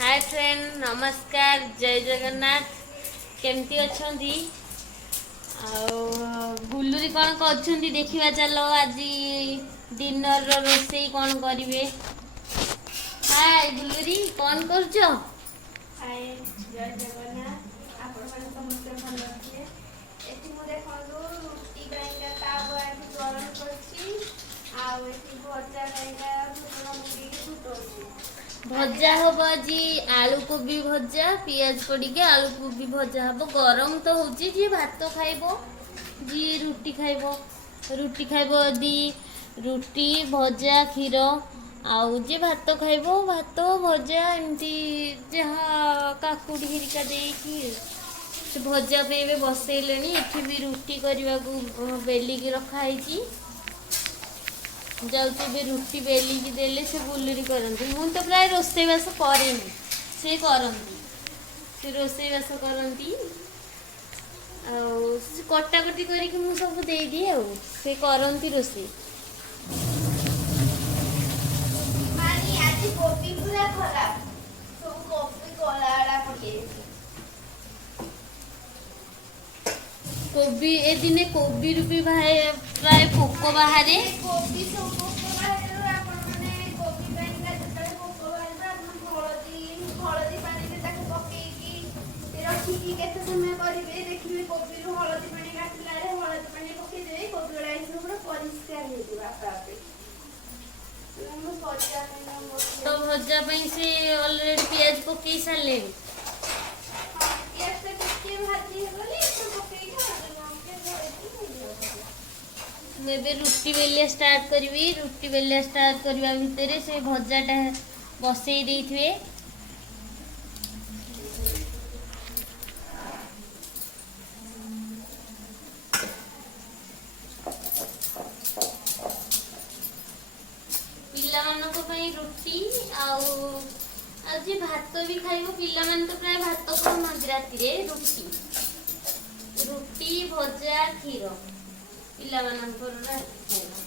Hi friend, नमस्कार, जय जगन्नाथ। केमती अछंती? गुलुरी कौन कर देखा चलो आज डिनर रोषे कौन करेंगे। हाय गुलुरी कौन कर हाय जय जगन्नाथ आपण माने समस्त भल अच्छे एठी मु देखंदु रुटी पाइका तावा एठी गरम करछि आ एठी भजा पाइका फुटण मुड़ी फुटोछि भजा हम आज आलू कोबी भजा पियाज पड़ी के आलू कोबी भजा हम गरम तो हो जी भात खाइब जी रुटी खाइब रुटी खाइब यदि रुटी भजा क्षीर आउ जे भात खाइब भात भजा एमती जहाँ काकुड़ी हिरिका देकी से भजा पे बसैले एठी भी रुटी करने को बेलिकी रखाई जाऊे रुटी बेलिकी देले से बुलुरी करती मु तो प्राय रोषेईबास करेनि से करती से रोषेईबास करती कटाकटी करके मु सब दे दिए से करती रोषेई मानी आज कोबी पूरा खराब सब कोबी कोलाड़ा पके कोबी ए दिने कोबी रूपी प्राय पोक बाहर कोबी सब पोक बाहर आपण माने कोबी पाइका जतले पोक बाहर आपण हळदी पानी में ताके पकेकी रखिकी केते समय करिवे देखिबे कोबी रो हळदी पानी काटला रे हळदी पानी पके देई कोबी रा इस पूरा परिष्कार हे दिबा आपे हम भजा तो भजा से ऑलरेडी पियाज पकई सारे पियाज से कितने भाजी गली तो पके मुझे रुटी बेलिया स्टार्ट करी रुटी बेलिया स्टार्ट करने भितर से भजाटा बसई देथे पिला रुटी आज भात भी खाइब पिला तो प्राय भात खाऊना राति रुटी रुटी भजा क्षीर पिला राति खाइबा